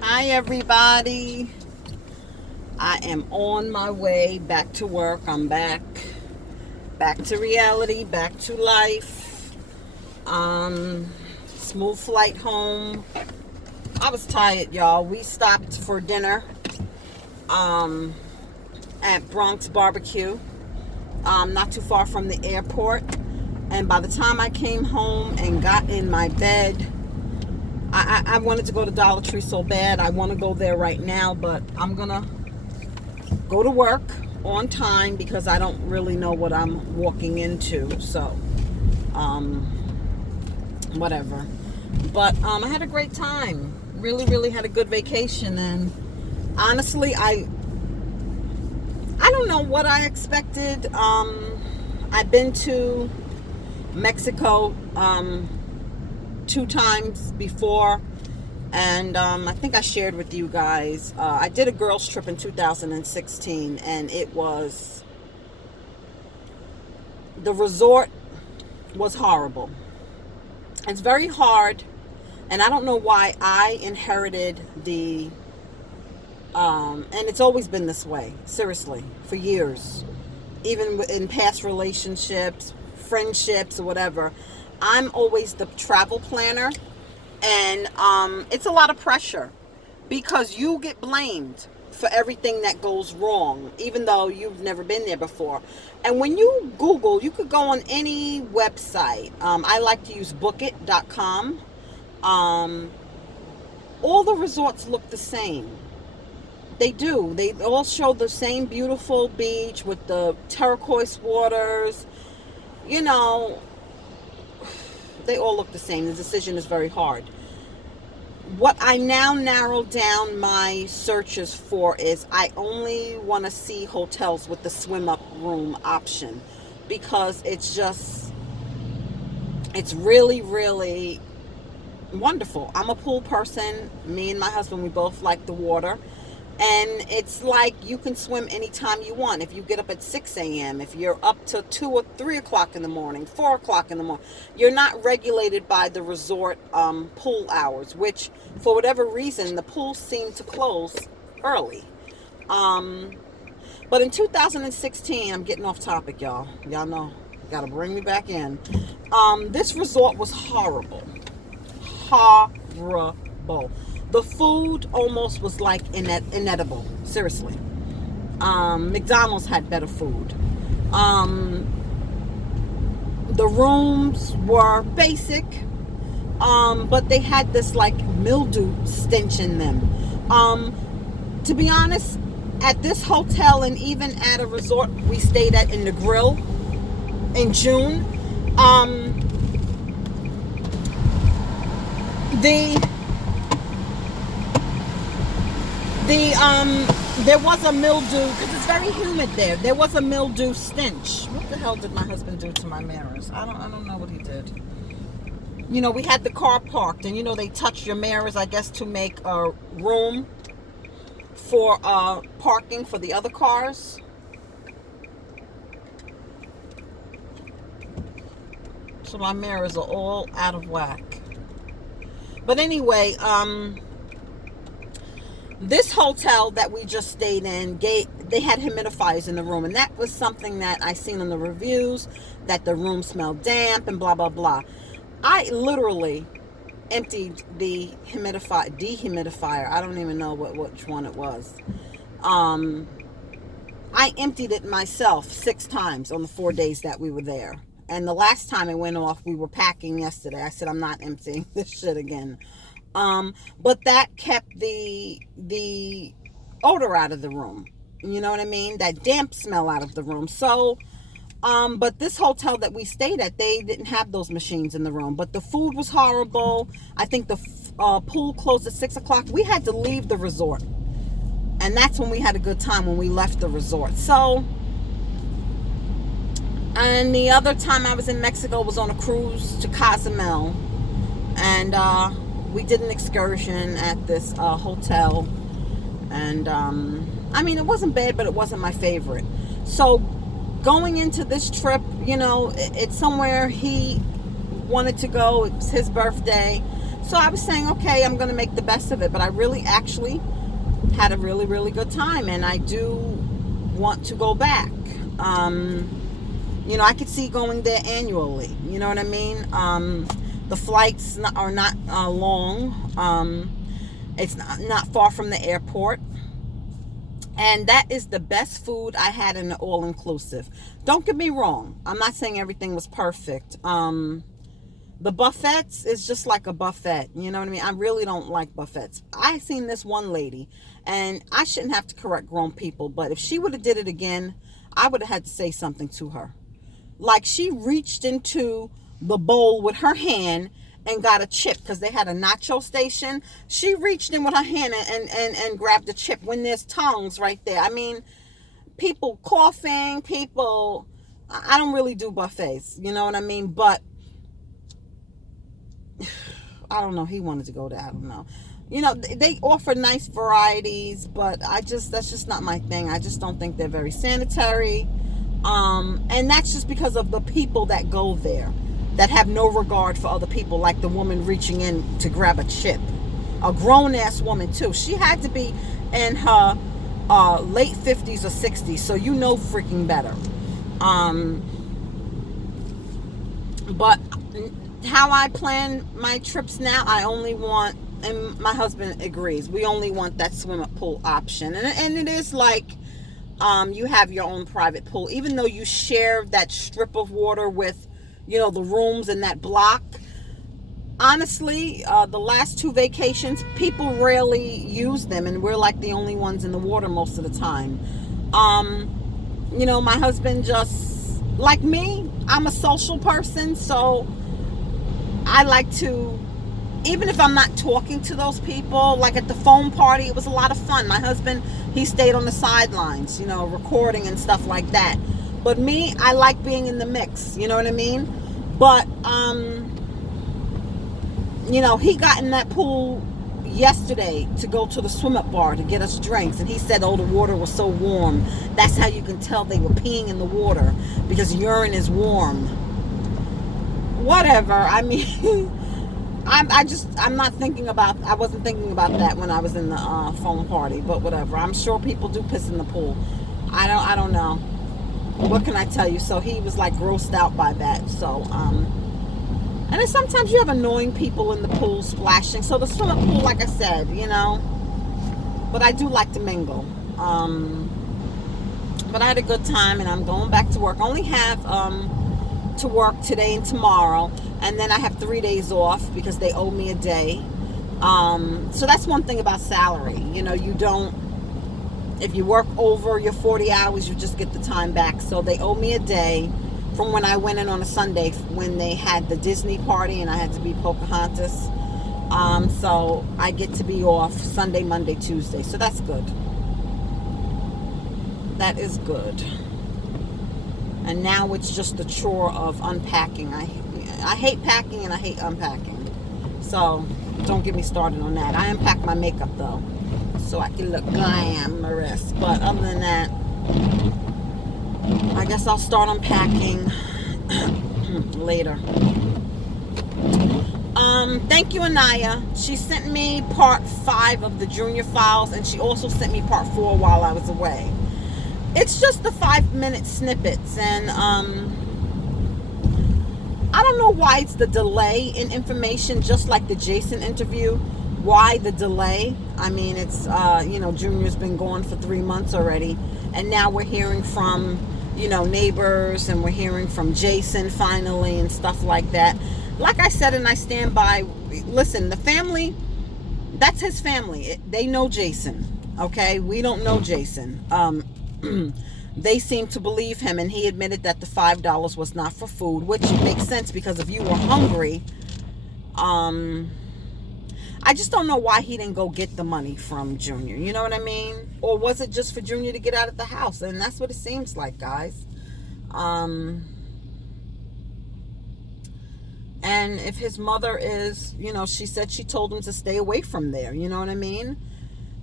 Hi everybody. I am on my way back to work. I'm back to reality, back to life. Smooth flight home. I was tired, y'all. We stopped for dinner at Bronx Barbecue, not too far from the airport. And by the time I came home and got in my bed, I wanted to go to Dollar Tree so bad. I want to go there right now, but I'm going to go to work on time because I don't really know what I'm walking into. So, whatever. But I had a great time. Really, really had a good vacation. And honestly, I don't know what I expected. I've been to Mexico 2 times before, and I think I shared with you guys, I did a girls trip in 2016, and the resort was horrible. It's very hard, and I don't know why I inherited and it's always been this way, seriously, for years, even in past relationships, friendships, or whatever. I'm always the travel planner, and it's a lot of pressure because you get blamed for everything that goes wrong, even though you've never been there before. And when you Google, you could go on any website. I like to use bookit.com. All the resorts look the same. They do. They all show the same beautiful beach with the turquoise waters. You know, they all look the same. The decision is very hard. What I now narrow down my searches for is I only want to see hotels with the swim up room option, because it's really, really wonderful. I'm a pool person. Me and my husband, we both like the water. And it's like you can swim anytime you want. If you get up at 6 a.m., if you're up till 2 or 3 o'clock in the morning, 4 o'clock in the morning, you're not regulated by the resort pool hours, which for whatever reason, the pools seem to close early. But in 2016, I'm getting off topic, y'all. Y'all know, got to bring me back in. This resort was horrible. Horrible. The food almost was like inedible. Seriously. McDonald's had better food. The rooms were basic, but they had this like mildew stench in them. To be honest, at this hotel and even at a resort we stayed at in the Grill in June, there was a mildew, because it's very humid there. There was a mildew stench. What the hell did my husband do to my mirrors? I don't know what he did. You know, we had the car parked, and you know they touch your mirrors, I guess, to make a room for parking for the other cars. So my mirrors are all out of whack. But anyway, this hotel that we just stayed in, they had humidifiers in the room, and that was something that I seen in the reviews, that the room smelled damp and blah blah blah. I literally emptied the dehumidifier. I don't even know which one it was. I emptied it myself 6 times on the 4 days that we were there. And the last time it went off, we were packing yesterday. I said, I'm not emptying this shit again. But that kept the odor out of the room. You know what I mean? That damp smell out of the room. So, but this hotel that we stayed at, they didn't have those machines in the room. But the food was horrible. I think the pool closed at 6 o'clock. We had to leave the resort. And that's when we had a good time, when we left the resort. So, and the other time I was in Mexico was on a cruise to Cozumel. And, we did an excursion at this hotel, and I mean, it wasn't bad, but it wasn't my favorite. So going into this trip, you know, it's somewhere he wanted to go. It was his birthday, So I was saying, okay, I'm going to make the best of it. But I really actually had a really, really good time. And I do want to go back. I could see going there annually. You know what I mean? The flights are not long. It's not far from the airport. And that is the best food I had in the all-inclusive. Don't get me wrong. I'm not saying everything was perfect. The buffets is just like a buffet. You know what I mean? I really don't like buffets. I seen this one lady, and I shouldn't have to correct grown people, but if she would have did it again, I would have had to say something to her. Like, she reached into the bowl with her hand and got a chip because they had a nacho station. She reached in with her hand and grabbed a chip when there's tongues right there. I mean, people coughing, I don't really do buffets, you know what I mean? But I don't know, he wanted to go there, I don't know. They offer nice varieties, but that's just not my thing. I just don't think they're very sanitary. And that's just because of the people that go there that have no regard for other people, like the woman reaching in to grab a chip. A grown-ass woman, too. She had to be in her late 50s or 60s, so you know freaking better. But how I plan my trips now, I only want, and my husband agrees, we only want that swimming pool option. And it is like, you have your own private pool, even though you share that strip of water with, the rooms in that block. Honestly, the last 2 vacations, people rarely use them, and we're like the only ones in the water most of the time. My husband just, like me, I'm a social person, so I like to, even if I'm not talking to those people, like at the foam party, it was a lot of fun. My husband, he stayed on the sidelines, recording and stuff like that. But me, I like being in the mix, you know what I mean? But, he got in that pool yesterday to go to the swim-up bar to get us drinks. And he said, the water was so warm. That's how you can tell they were peeing in the water, because urine is warm. Whatever. I mean, I wasn't thinking about that when I was in the foam party, but whatever. I'm sure people do piss in the pool. I don't know. What can I tell you? So he was like grossed out by that. So, and then sometimes you have annoying people in the pool splashing. So the swimming pool, like I said, but I do like to mingle. But I had a good time, and I'm going back to work. I only have to work today and tomorrow, and then I have 3 days off because they owe me a day. So that's one thing about salary. You don't, if you work over your 40 hours, you just get the time back. So they owe me a day from when I went in on a Sunday when they had the Disney party and I had to be Pocahontas. So I get to be off Sunday, Monday, Tuesday. So that's good. That is good. And now it's just the chore of unpacking. I hate packing and I hate unpacking. So don't get me started on that. I unpack my makeup though, so I can look glamorous. But other than that, I guess I'll start unpacking later. Thank you, Anaya. She sent me part 5 of the junior files, and she also sent me part 4 while I was away. It's just the 5-minute snippets, and I don't know why it's the delay in information, just like the Jason interview. Why the delay? I mean, it's, Junior's been gone for 3 months already, and now we're hearing from, neighbors, and we're hearing from Jason finally and stuff like that. Like I said, and I stand by, listen, the family, that's his family. They know Jason, okay? We don't know Jason. They seem to believe him, and he admitted that the $5 was not for food, which makes sense because if you were hungry, I just don't know why he didn't go get the money from Junior. You know what I mean? Or was it just for Junior to get out of the house? And that's what it seems like, guys. And if his mother is, she said she told him to stay away from there. You know what I mean?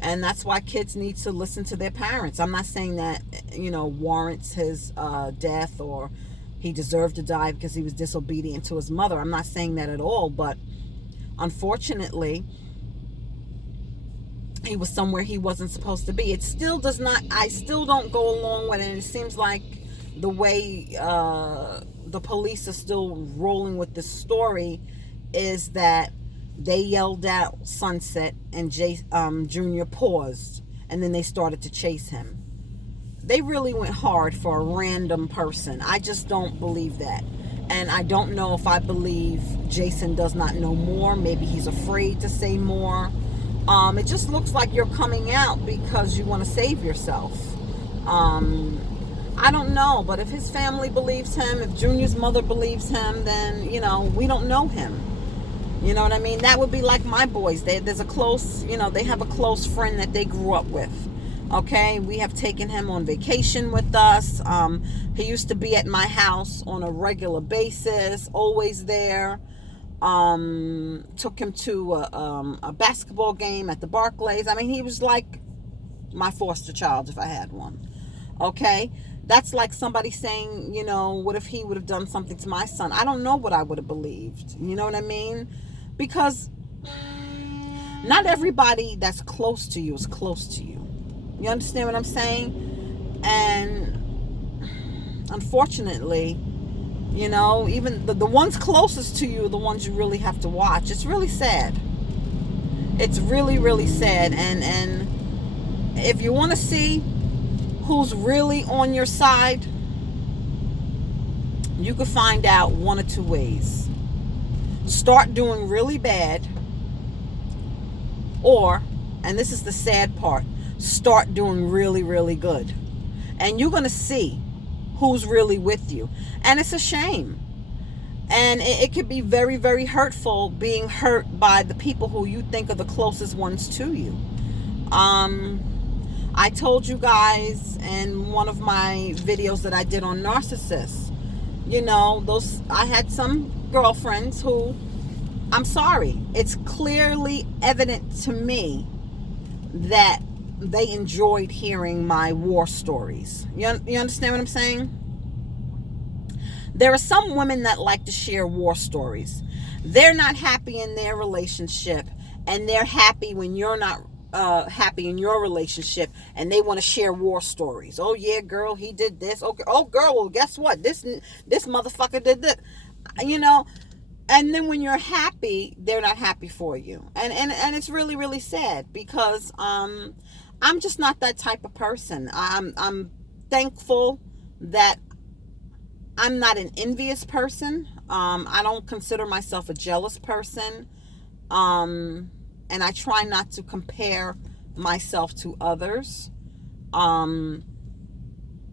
And that's why kids need to listen to their parents. I'm not saying that, warrants his death or he deserved to die because he was disobedient to his mother. I'm not saying that at all. But unfortunately, he was somewhere he wasn't supposed to be. It still does not, I still don't go along with it. And it seems like the way the police are still rolling with this story is that they yelled out sunset and Junior paused, and then they started to chase him. They really went hard for a random person. I just don't believe that. And I don't know if I believe Jason does not know more. Maybe he's afraid to say more. It just looks like you're coming out because you want to save yourself. I don't know, but if his family believes him, if Junior's mother believes him, then, we don't know him. You know what I mean? That would be like my boys. There's a close, they have a close friend that they grew up with. Okay, we have taken him on vacation with us. He used to be at my house on a regular basis, always there. Took him to a basketball game at the Barclays. I mean, he was like my foster child if I had one. Okay, that's like somebody saying, what if he would have done something to my son? I don't know what I would have believed. You know what I mean? Because not everybody that's close to you is close to you. You understand what I'm saying? And unfortunately, even the ones closest to you are the ones you really have to watch. It's really sad. It's really, really sad. And if you want to see who's really on your side, you can find out one or two ways. Start doing really bad, or, and this is the sad part, start doing really, really good. And you're going to see who's really with you. And it's a shame. And it could be very, very hurtful being hurt by the people who you think are the closest ones to you. I told you guys in one of my videos that I did on narcissists, I had some girlfriends who, I'm sorry, it's clearly evident to me that they enjoyed hearing my war stories. You understand what I'm saying? There are some women that like to share war stories. They're not happy in their relationship, and they're happy when you're not happy in your relationship, and they want to share war stories. Oh yeah, girl, he did this. Okay, oh girl, well guess what? This motherfucker did this. And then when you're happy, they're not happy for you, and it's really, really sad because I'm just not that type of person. I'm thankful that I'm not an envious person. I don't consider myself a jealous person. And I try not to compare myself to others.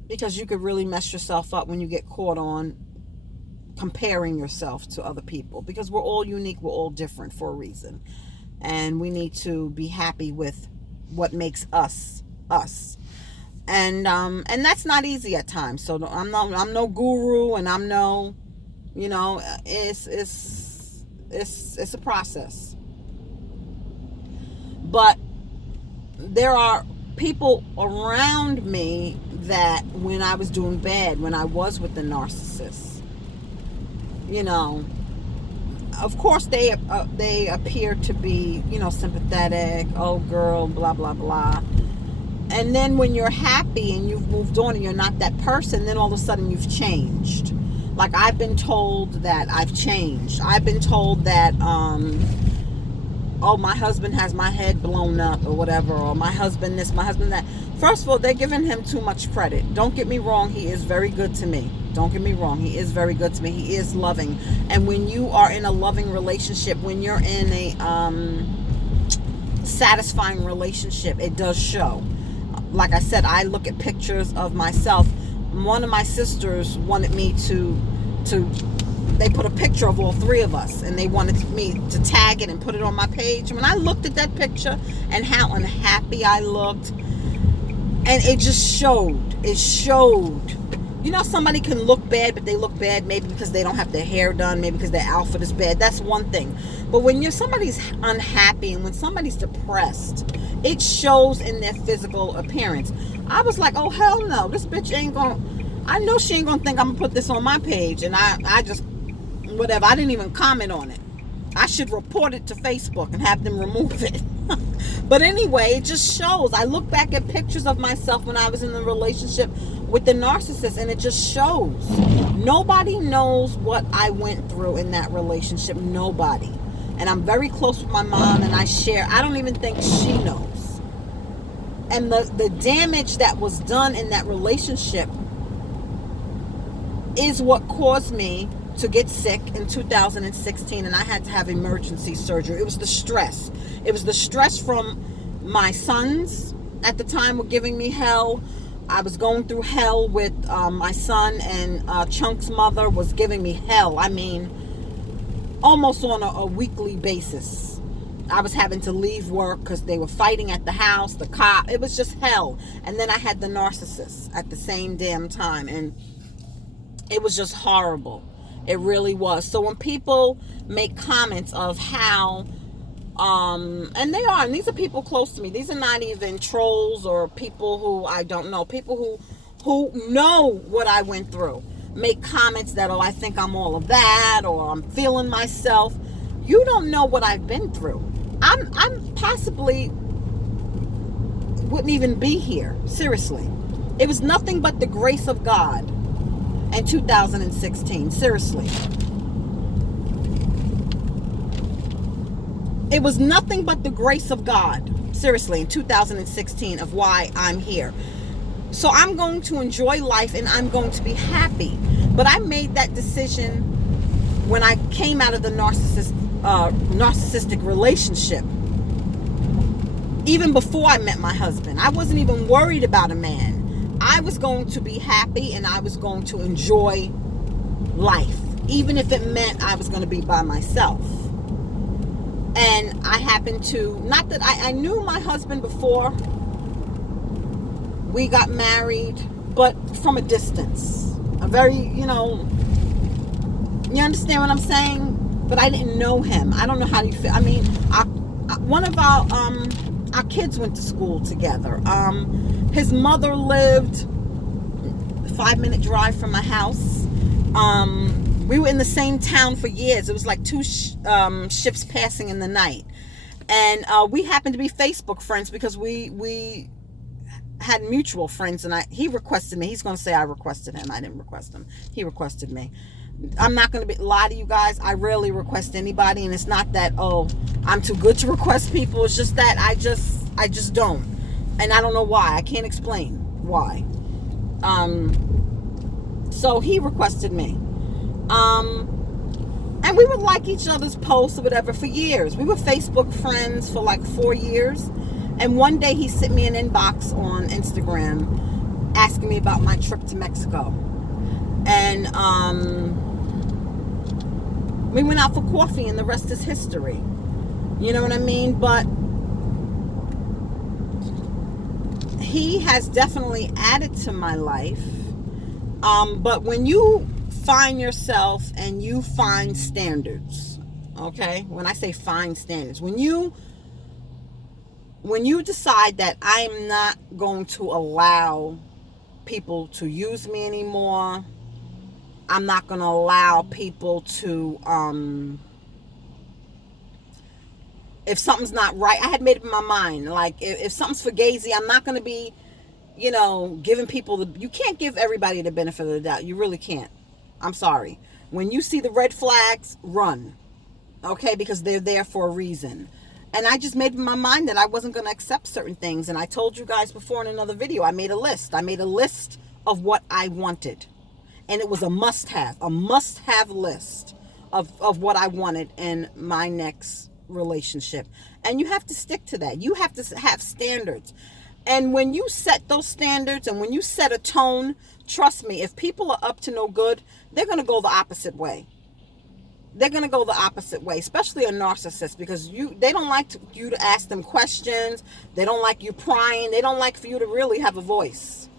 Because you could really mess yourself up when you get caught on comparing yourself to other people. Because we're all unique, we're all different for a reason. And we need to be happy with what makes us us. And that's not easy at times. So I'm no guru, and I'm no, it's a process. But there are people around me that when I was doing bad, when I was with the narcissist, of course they appear to be, sympathetic. Oh girl, blah blah blah. And then when you're happy and you've moved on and you're not that person, then all of a sudden you've changed. Like I've been told that I've changed. I've been told that oh, my husband has my head blown up or whatever, or my husband this, my husband that. First of all, they're giving him too much credit. Don't get me wrong, he is very good to me. Don't get me wrong, he is very good to me. He is loving. And when you are in a loving relationship, when you're in a satisfying relationship, it does show. Like I said, I look at pictures of myself. One of my sisters wanted me to they put a picture of all three of us, and they wanted me to tag it and put it on my page. When I looked at that picture and how unhappy I looked, and it just showed. It showed. Somebody can look bad, but they look bad maybe because they don't have their hair done, maybe because their outfit is bad. That's one thing. But when somebody's unhappy and when somebody's depressed, it shows in their physical appearance. I was like, oh hell no, this bitch ain't gonna, I know she ain't gonna think I'm gonna put this on my page. And I just, whatever, I didn't even comment on it. I should report it to Facebook and have them remove it. But anyway, it just shows. I look back at pictures of myself when I was in the relationship with the narcissist, and it just shows. Nobody knows what I went through in that relationship. Nobody. And I'm very close with my mom, and I share. I don't even think she knows. And the damage that was done in that relationship is what caused me to get sick in 2016, and I had to have emergency surgery. It was the stress. It was the stress from my sons at the time were giving me hell. I was going through hell with my son, and Chunk's mother was giving me hell. I mean, almost on a weekly basis. I was having to leave work because they were fighting at the house, the cop. It was just hell. And then I had the narcissist at the same damn time, and it was just horrible. It really was. So when people make comments of how, and they are, and these are people close to me. These are not even trolls or people who I don't know. People who know what I went through make comments that, oh, I think I'm all of that, or I'm feeling myself. You don't know what I've been through. I'm possibly wouldn't even be here. Seriously. It was nothing but the grace of God in 2016. Seriously. It was nothing but the grace of God. Seriously, in 2016 of why I'm here. So I'm going to enjoy life and I'm going to be happy. But I made that decision when I came out of the narcissistic relationship. Even before I met my husband, I wasn't even worried about a man. I was going to be happy and I was going to enjoy life, even if it meant I was going to be by myself. And I happened to, not that I knew my husband before we got married, but from a distance. A very, you understand what I'm saying? But I didn't know him. I don't know how you feel. I mean, one of our kids went to school together. His mother lived a 5-minute drive from my house. We were in the same town for years. It was like two ships passing in the night. And we happened to be Facebook friends because we had mutual friends. And he requested me. He's going to say I requested him. I didn't request him. He requested me. I'm not going to lie to you guys. I rarely request anybody. And it's not that, oh, I'm too good to request people. It's just that I just don't. And I don't know why. I can't explain why. So he requested me. And we would like each other's posts or whatever for years. We were Facebook friends for like 4 years. And one day he sent me an inbox on Instagram asking me about my trip to Mexico. And we went out for coffee and the rest is history. You know what I mean? But he has definitely added to my life. But when you find yourself and you find standards, okay? When I say find standards, when you decide that I'm not going to allow people to use me anymore, I'm not going to allow people to, if something's not right, I had made up in my mind, like if something's fugazi, I'm not going to be, giving people you can't give everybody the benefit of the doubt. You really can't. I'm sorry. When you see the red flags, run. Okay? Because they're there for a reason. And I just made up in my mind that I wasn't going to accept certain things. And I told you guys before in another video, I made a list. I made a list of what I wanted. And it was a must-have list of what I wanted in my next relationship. And you have to stick to that. You have to have standards. And when you set those standards and when you set a tone, trust me, if people are up to no good, they're going to go the opposite way. They're going to go the opposite way, especially a narcissist, because they don't like you to ask them questions. They don't like you prying. They don't like for you to really have a voice.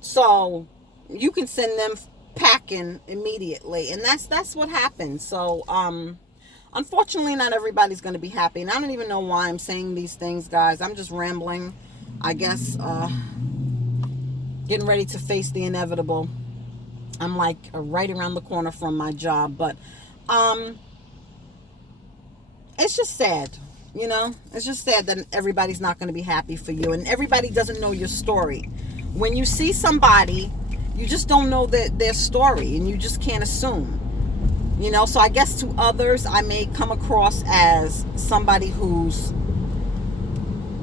So you can send them packing immediately. And that's what happens. So, unfortunately, not everybody's going to be happy. And I don't even know why I'm saying these things, guys. I'm just rambling. I guess, getting ready to face the inevitable. I'm like right around the corner from my job. But, it's just sad. You know, it's just sad that everybody's not going to be happy for you, and everybody doesn't know your story. When you see somebody, you just don't know their story, and you just can't assume. You know, so I guess to others, I may come across as somebody who's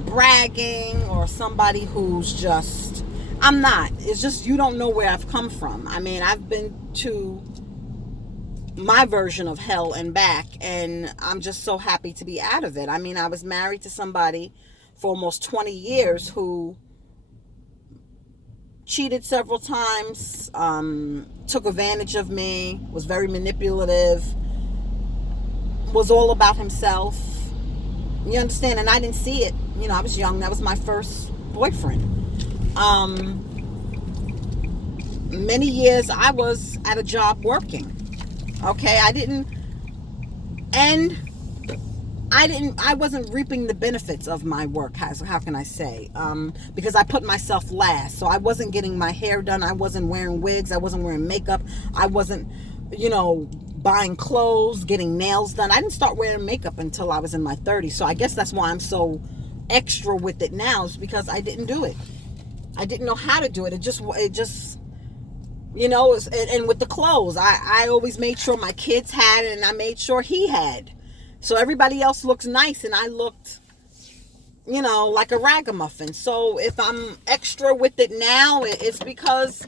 bragging or somebody who's just, I'm not. It's just you don't know where I've come from. I mean, I've been to my version of hell and back, and I'm just so happy to be out of it. I mean, I was married to somebody for almost 20 years who cheated several times, took advantage of me, was very manipulative, was all about himself. You understand? And I didn't see it. You know, I was young. That was my first boyfriend. Many years I was at a job working. Okay, I wasn't reaping the benefits of my work. How can I say? Because I put myself last. So I wasn't getting my hair done. I wasn't wearing wigs. I wasn't wearing makeup. I wasn't, buying clothes, getting nails done. I didn't start wearing makeup until I was in my 30s. So I guess that's why I'm so extra with it now, is because I didn't do it. I didn't know how to do it. It just, and with the clothes, I always made sure my kids had it, and I made sure he had. So everybody else looks nice, and I looked, like a ragamuffin. So if I'm extra with it now, it's because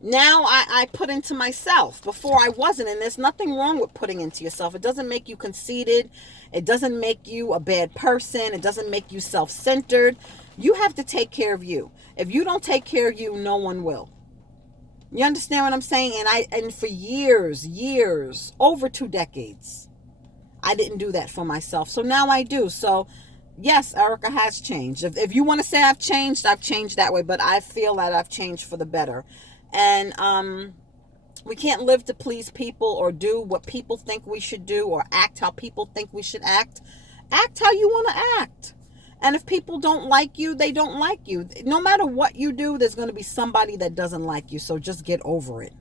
now I put into myself. Before I wasn't, and there's nothing wrong with putting into yourself. It doesn't make you conceited. It doesn't make you a bad person. It doesn't make you self-centered. You have to take care of you. If you don't take care of you, no one will. You understand what I'm saying? And for years, over 2 decades, I didn't do that for myself. So now I do. So yes, Erica has changed. If you want to say I've changed that way, but I feel that I've changed for the better. And we can't live to please people or do what people think we should do or act how people think we should act. Act how you want to act. And if people don't like you, they don't like you. No matter what you do, there's going to be somebody that doesn't like you. So just get over it.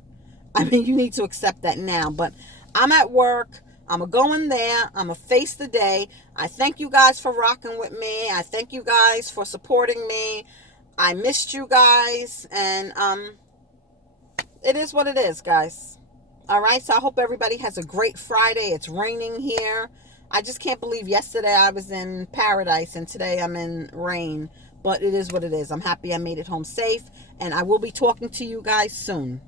I mean, you need to accept that now. But I'm at work. I'm going to go in there. I'm going to face the day. I thank you guys for rocking with me. I thank you guys for supporting me. I missed you guys. And it is what it is, guys. All right. So I hope everybody has a great Friday. It's raining here. I just can't believe yesterday I was in paradise and today I'm in rain. But it is what it is. I'm happy I made it home safe. And I will be talking to you guys soon.